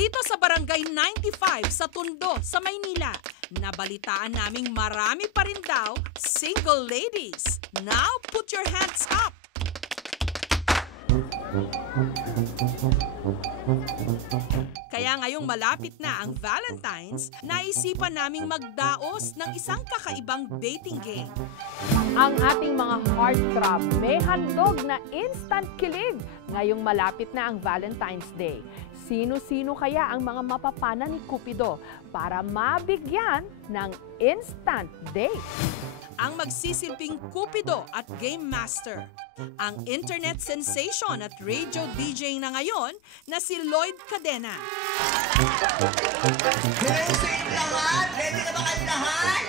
Dito sa Barangay 95 sa Tondo, sa Maynila, nabalitaan naming marami pa rin daw single ladies. Now put your hands up! Kaya ngayong malapit na ang Valentine's, naisipan naming magdaos ng isang kakaibang dating game. Ang ating mga heartthrob may handog na instant kilig ngayong malapit na ang Valentine's Day. Sino-sino kaya ang mga mapapana ni Cupido para mabigyan ng instant date? Ang magsisilbing Cupido at Game Master. Ang internet sensation at radio DJ na ngayon na si Lloyd Cadena. Ready na ba kayo lahat?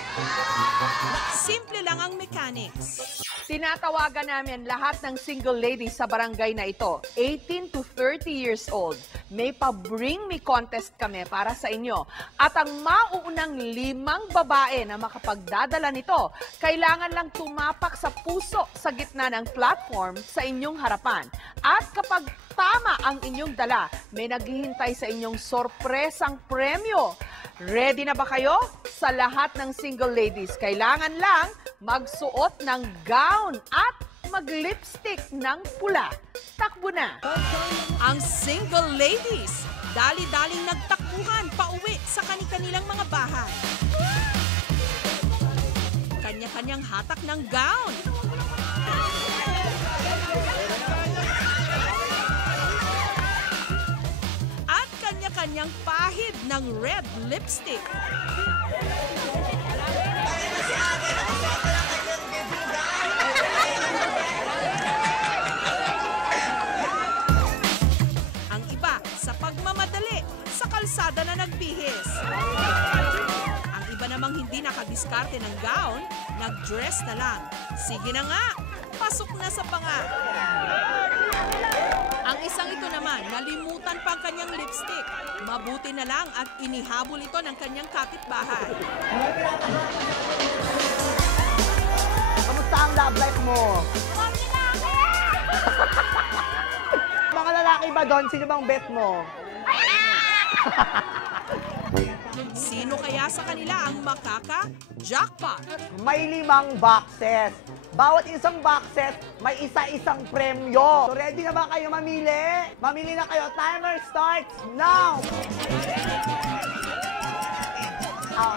Simple lang ang mechanics. Tinatawagan namin lahat ng single ladies sa barangay na ito, 18 to 30 years old. May pa-bring me contest kami para sa inyo. At ang mauunang 5 babae na makapagdadala nito, kailangan lang tumapak sa puso sa gitna ng platform sa inyong harapan. At kapag tama ang inyong dala, may naghihintay sa inyong sorpresang premyo. Ready na ba kayo? Sa lahat ng single ladies, kailangan lang magsuot ng gown at mag-lipstick ng pula. Takbo na! Ang single ladies, dali-daling nagtakbuhan pauwi sa kani-kanilang mga bahay. Kanya-kanyang hatak ng gown. At kanya-kanyang pahid ng red lipstick. Ang iba sa pagmamadali sa kalsada na nagbihis. Ang iba namang hindi nakadiskarte ng gown, nag-dress na lang. Sige na nga, pasok na sa panga. Ang isang ito naman, nalimutan pa ang kanyang lipstick. Mabuti na lang at inihabol ito ng kanyang kapitbahay. Kamusta ang love life mo? Mga lalaki ba doon? Sino bang bet mo? Sino kaya sa kanila ang makaka-jackpot? May 5 boxes. Bawat isang boxes, may isa-isang premyo. So ready na ba kayo mamili? Mamili na kayo. Timer starts now!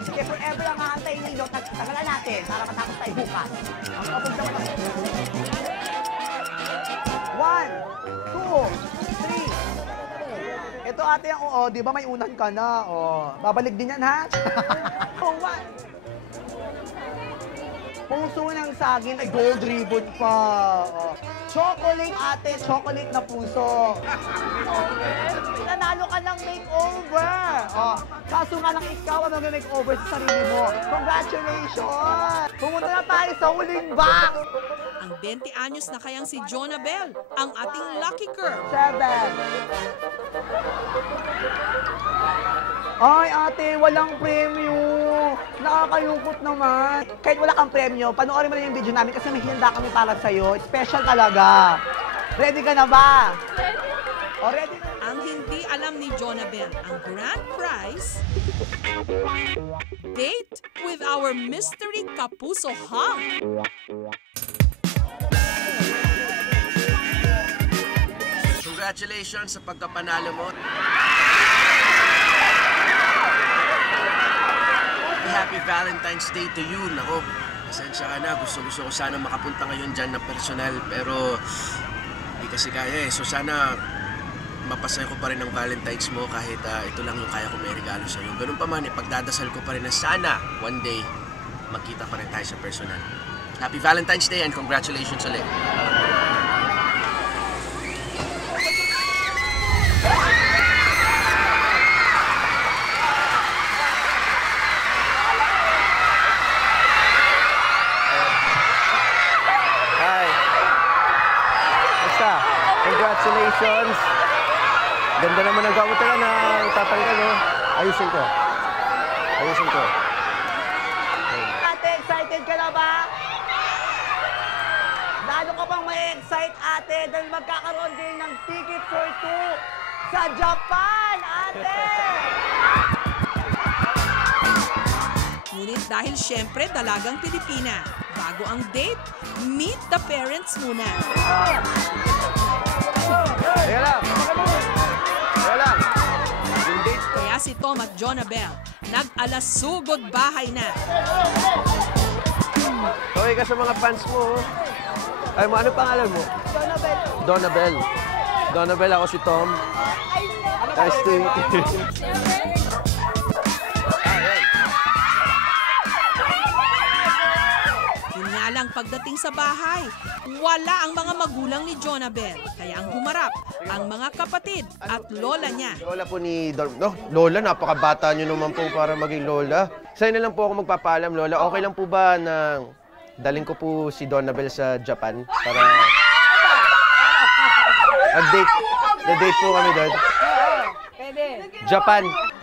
Sige, forever ang hahantayin ninyo. Tagalan natin para matapos tayo bukas. Ang kapag naman ako. 1, 2, 3. Ito ate ang oo, di ba may unan ka na? Oh, babalik din yan ha? 1. Puso ng saging, ay gold ribbon pa. Oh. Chocolate ate, chocolate na puso. Nanalo ka ng makeover. Oh. Kaso nga lang ikaw ang mag-makeover sa sarili mo. Congratulations! Pumunta na tayo sa huling box. Ang 20 anyos na kayang si Jonabel, ang ating lucky girl. 7. Ay, ate, walang premyo. Nakakalungkot naman. Kahit wala kang premyo, panoorin mo na yung video namin kasi may hinanda kami para sa'yo. Special talaga. Ready ka na ba? Ready. O, ready na. Ang hindi alam ni Jonabel, ang grand prize, date with our mystery Kapuso Hunk. Congratulations sa pagkapanalo mo. Happy Valentine's Day to you. Nako, pasensya ka na. Gusto ko sana makapunta ngayon dyan na personal. Pero hindi kasi kaya eh. So sana mapasaya ko pa rin ang Valentine's mo kahit ito lang yung kaya ko may regalo sa'yo. Ganun pa man, ipagdadasal ko pa rin na sana one day magkita pa rin tayo sa personal. Happy Valentine's Day and congratulations ulit. Congratulations! Ganda naman ang gawa mo tayo na tatanggal, no? Ayusin ko. Ayusin ko. Ate, excited ka na ba? Lalo ka pang may excite ate dahil magkakaroon din ng ticket for 2 sa Japan, ate! Ngunit dahil syempre dalagang Pilipina, bago ang date, meet the parents muna. Teka lang. Teka lang. Yung date. Kaya si Tom at Jonabel, nag-alasugod bahay na. Okay ka sa mga fans mo. Ay, ano pangalan mo? Donabel. Donabel. Donabel, ako si Tom. Nice to meet you. Yun nga lang pagdating sa bahay, wala ang mga magulang ni Jonabel. Kaya ang humarap, ang mga kapatid at lola niya. Lola po ni Don. No, Lola, napakabata niyo naman po para maging Lola. Sa'yo na lang po ako magpapaalam, Lola. Okay lang po ba na daling ko po si Donabel sa Japan para mag-date? Na-date po kami doon.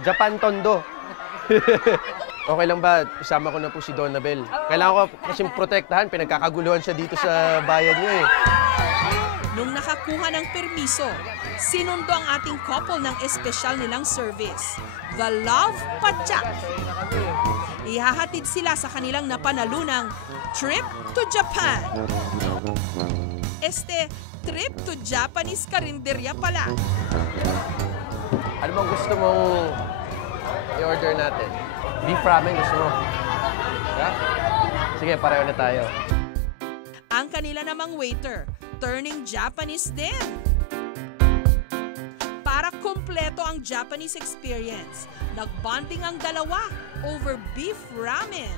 Japan Tondo. Okay lang ba? Isama ko na po si Donabel. Kailangan ko kasing protektahan. Pinagkakaguluhan siya dito sa bayan niyo eh. Nung nakakuha ng permiso, sinundo ang ating couple ng espesyal nilang service, the Love Padjak. Ihahatid sila sa kanilang napanalunang trip to Japan. Trip to Japanese karinderya pala. Ano bang gusto mong i-order natin? Beef ramen gusto mo? Yeah? Sige, pareho na tayo. Ang kanila namang waiter, turning Japanese din. Para kumpleto ang Japanese experience, nagbonding ang dalawa over beef ramen.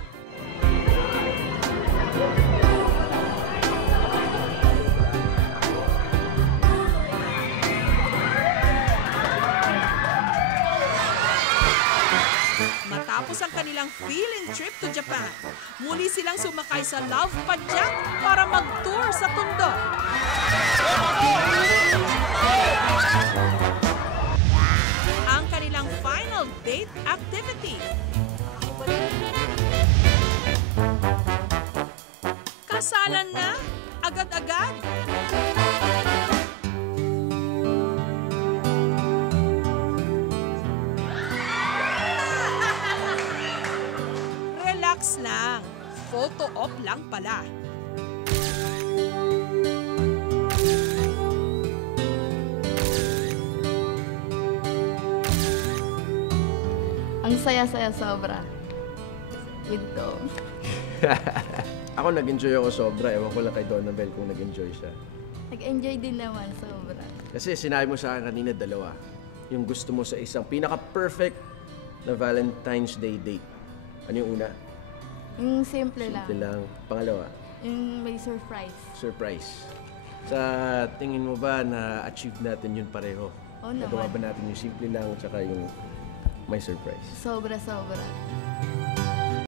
Matapos ang kanilang feeling trip to Japan, muli silang sumakay sa Love Padjak para mag-tour sa Tondo. Ang kanilang final date activity. Kasalan na? Agad-agad? Relax lang. Photo op lang pala. Ang saya-saya sobra. With Tom. Ako nag-enjoy ako sobra. Ewan ko lang kay Donabel kung nag-enjoy siya. Nag-enjoy din naman sobra. Kasi sinabi mo sa akin kanina dalawa. Yung gusto mo sa isang pinaka-perfect na Valentine's Day date. Ano yung una? Yung simple lang. Simple lang. Pangalawa? Yung may surprise. Surprise. Sa tingin mo ba na-achieve natin yun pareho? Oo Nagawa naman. ba natin yung simple lang tsaka yung may surprise? Sobra-sobra.